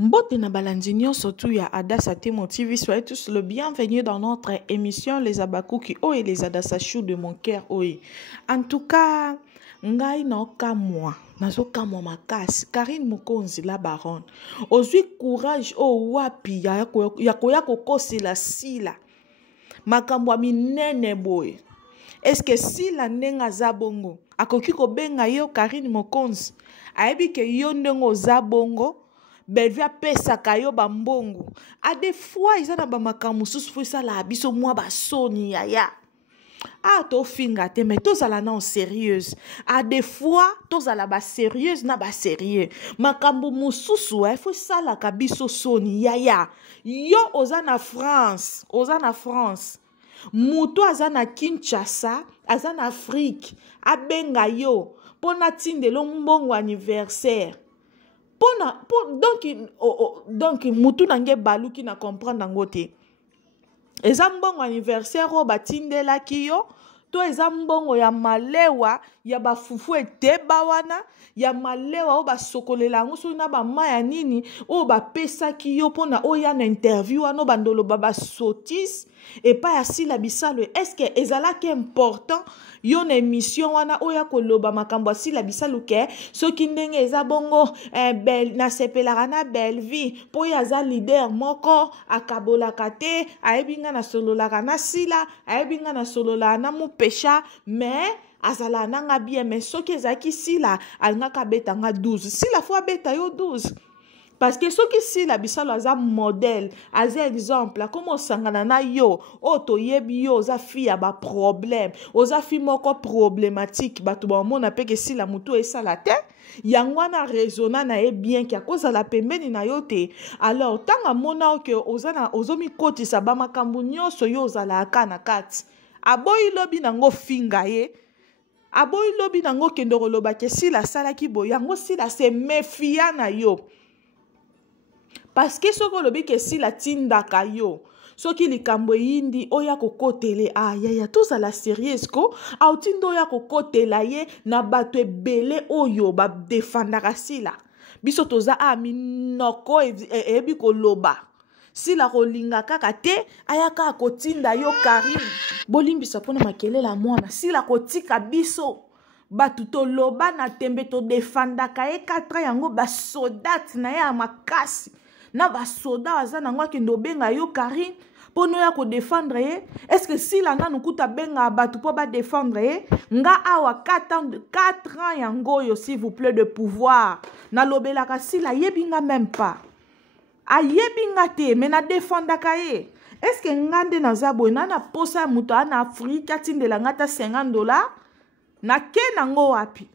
Mbote na balandinyo surtout ya Adassa Temo TV, soyez tous le bienvenue dans notre émission Les Abakuki oh et les Adassa Chou de mon cœur oh. En tout cas, ngai na okamwa nazo kamwa makasi Karine Mokonzi la baronne. Ozwi courage oh wapi ya kokosela sila. Makambo minene boy. Est-ce que si la nenga zabongo akoki ko benga yo Karine Mokonzi ayebi ke yo ndengo zabongo belvia pesa kayo bambongo a des fois ils ana ba makamu susu ça la biso moi ba soni yaya ah to finga te mais tous ala non sérieuse a des fois tous ala ba sérieuse na ba sérieux makambu mususu faut ça la kabiso soni yaya yo ozana France muto azana Kinshasa azana Afrique abenga yo pona tindelo mbongo anniversaire donc mutu nange baluki na comprendre nango te eza mbongo anniversaire o batindelaki yo to eza mbongo ya malewa ya bafufu eteba wana ya malewa o basokolela yango soki na bamaya nini oyo bapesaki yo mpona oya na interview wana bandolo basotise epai ya sila bisalo est-ce que ezalaki important yo na émission wana oya koloba makambo ya sila bisalo ke soki ndenge eza bongo nasepelaka na belle vie mpo oyo aza leader moko akabolaka te ayebi nga nasololaka na sila ayebi nga nasololaka na mopesha mais azala nanga bien mais soki ezalaki sila alingaka beta nga 12 sila fo abeta yo 12 parce que soki sila bisalo aza modèle aza exemple comment osangana na yo o toyebi yo oza fi ya ba problème oza fi moko problématique bato bamona pe ke sila mutu esala te yango wana raisonna na ye bien ki akozala pembeni na yo te alors tanga mona oke ozomikotisa bamakambo nyonso yo ozalaka na kati aboyi lobi nango finga ye aboyi lobi nango kende koloba ke sila salaki boye yango sila se méfia na yo parce que soki olobi ke sila tindaka yo soki likambo yindi oya kokotele yaya tozala sérieuse ko aotinda oya kokotela ye na bato ebele oyo badefandaka sila biso toza minoko eyebi koloba sila kolinga kaka te ayaka akotinda yo Karine bolimbisa mpona makelela mwana sila kotika biso batu toloba na tembe todefandaka ye 4 yango basodate na ye ya makasi na basoda aza nango akende obenga yo Karine mpono ya kodefendre ye est-ce que sila nanu kuta benga batu mpo badefendre ye nga awa 4 ans yango oyo s'il vous plaît de pouvoir nalobelaka sila yebi nga même pas ayebi nga te me nadefendaka ye est-ce que nga nde naza boye na posa ya moto ana Afrique atindela nga ta $50 nake nango wapi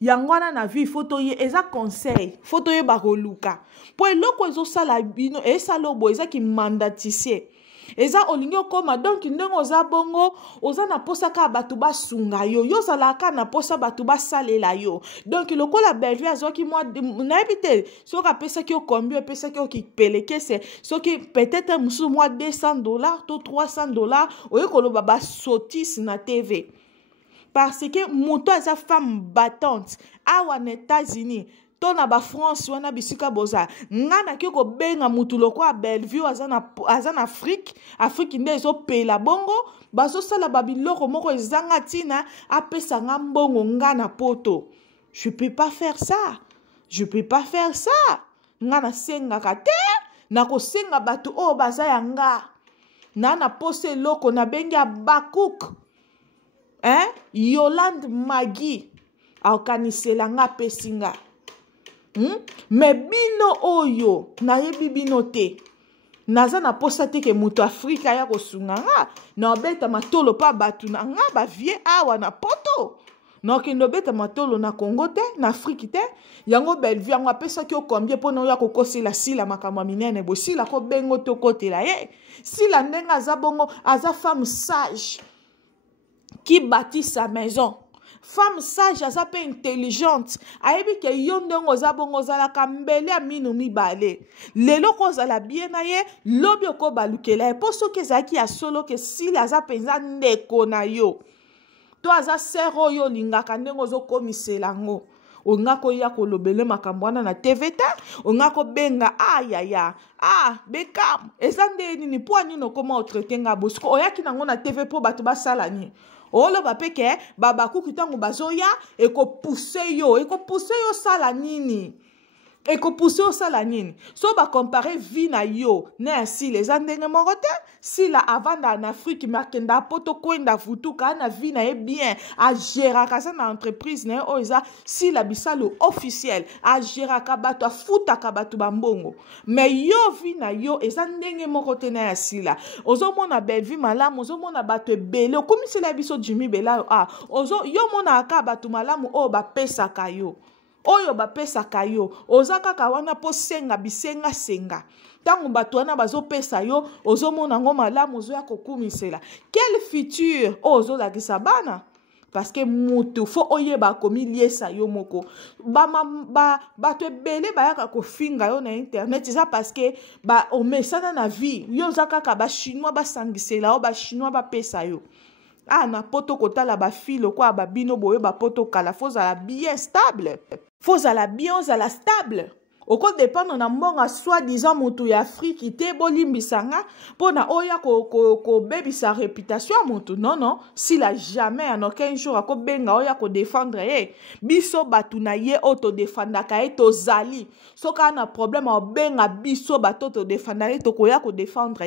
yango wana na vie foto ye eza conseil foto ye bakoluka po eloko ezosala bino esala obo eza ki mandatisie eza olingi okoma donc ndenge oza bongo oza na posa ka bato basunga yo yozalaka na posa bato basalela yo donc lokola belvie azwaki mwa nayebi te soki apesaki yo kombi epesaki yo kipeleke se soki peut-être mosusu mwa $200 to $300 oye koloba basotisi na TV parce que moto aza femme battante awa na États-Unis to na ba France wana bisika boza ngana ki ko benga mutu loko a Bellevue aza na Afrique nde ezopela bongo bazosala babiloko moko ezanga tina apesa nga mbongo ngana poto je peux pas faire ça ngana sengaka te na kosenga bato oyo baza yanga na pose loko na bengi ya Bakuk Yolande Magi aokanisela nga pesinga me bino oyo nayebi bino te naza na posa te ke mutu Afrika ya kosunga nga na obeta matolo pa batu na nga bavie awa na poto na okende obeta matolo na Congo te na Afrique te yango belvie yango apesaki okombie mpona oya kokosela sila makambo minene bo sila ko bengo tokotela ye sila ndenge aza bongo aza femme sage qui bâtit sa maison. Femme sage, aza pe intelligente. Ayebi ke yo ndenge oza bongo ozalaka mbele ya minu mibale. Lelo ko ozala bien na ye, lobi oko balukela ye. Po soki ezalaki ya solo ke sili aza penza ndeko na yo. To aza sero yo lingaka ndenge ozokomisela ngo. onga koya kolobele makambo wana na TV te onga ko benga ayaya Beckham eza nde nini po nini okoma otraite nga bosiko oyaki nango na TV po bato basala nini oloba peke babakuki ntango bazoya ekopuse yo sala nini ekopuse yo sala nini so bacompare vie na yo na asile eza ndenge moko te sila avanda na Afrique makenda poto kwenda futuka na vie na ye bien agéraka sa na entreprise na ye oyo eza sila bisalo officiel agéraka bato afutaka bato bambongo mais yo vie na yo eza ndenge moko te na ya sila ozomona belle vie malamu ozomona bato ebele okomisela biso Jimmy Belayo yo mona aka bato malamu oyo bapesaka yo oyo bapesaka yo oza kaka wana po senga bisenga tango bato wana bazopesa yo ozomona ngo malamu ozoya kokumisela quel futur ozolakisa bana parce que mutu fo oyeba komiliesa yo moko bato ebele bayaka kofinga yo na internet eza parce que omesana na vie yo oza kaka bachinois basangisela yo bachinois bapesa yo na poto kotala bafilo kwa babino boye bapoto kala fozala bien stable fozala bien ozala stable oko dépendre na mbonga soi-disant mutu ya Afrique te bolimbisanga pona oya ko bebisa réputation mutu non si la jamais en aucun jour ako benga oya ko défendre biso batu na ye auto défendaka tozali soka na problème o benga biso bato to défendre to koya ko défendre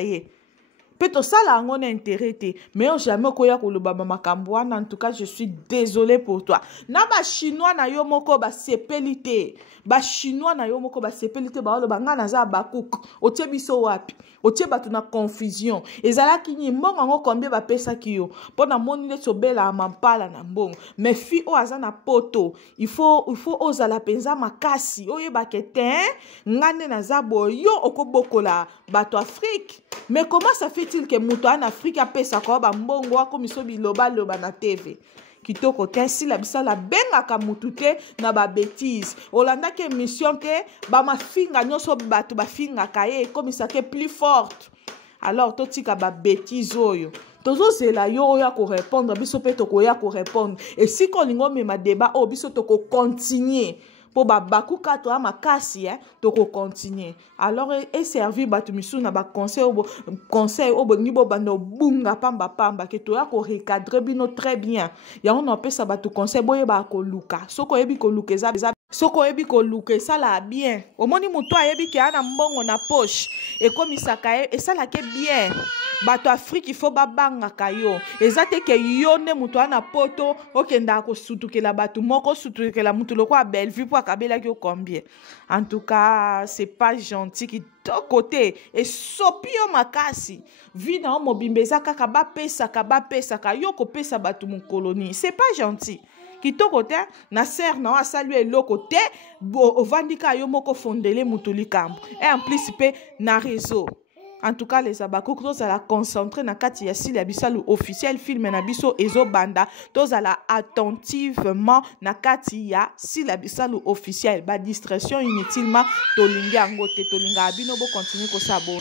Peut-être ça là on est intérêt mais on jamais koya koloba makambo wana en tout cas je suis désolé pour toi na ba chinois na yo moko ba sepelité ba chinois na yo moko ba sepelité ba loba ngana za bakuk otie biso wapi otie batu na confusion ezala kinyi mbongo ngo combien ba pesa kiyo pona moni le sobela mampala na mbongo mais fi o aza na poto il faut ozala penza makasi oyeba kete ngane na za boyo okobokola bato Afrique mais comment ça fait-il que muto en Afrique apesa ko ba mbongo ako miso biloba na TV kitoko te si la bisala bengaka mutu te na ba bêtise olanda ke mission ke ba mafinga nyoso bato bafingaka ye comme ça que plus forte alors totika ba bêtise oyo tozozela yo oya ko répondre biso pe to koya ko répondre et si kolingo mema débat o biso to ko continuer po bakuka to makasi to ko continuer alors et servi batu misu na ba conseil obo nibo bando bunga pamba ke to ya ko recadrer bino très bien ya on pesa batu conseil boye ba ko luka soko yebi ko luka soko yebi ko luka ça la bien omoni muto ayebi ke ana mbongo na poche et comme isaka et ça la ke bien bato Afrique il faut babanga kayo ezate ke yone muto ana poto okenda ko sutukela batu moko sutukela mutu loko a belle vue pour akabela ki combien en tout cas c'est pas gentil qui de côté et sopio makasi vie na mobimbeza kaka ba pesa yo ko pesa batu mon colonie c'est pas gentil kitoko te na ser na wa saluer eloko te ovandika yo moko fondele mutu likambo et en plus pe na réseau. En tout cas, les abakok, tous à la concentrer na kati ya sili abisalu officiel film na biso ezo banda, tous à la attentivement na kati ya sili abisalu officiel, ba distraction inutilement tolinga ngote tolinga abino bo continuer ko sabon.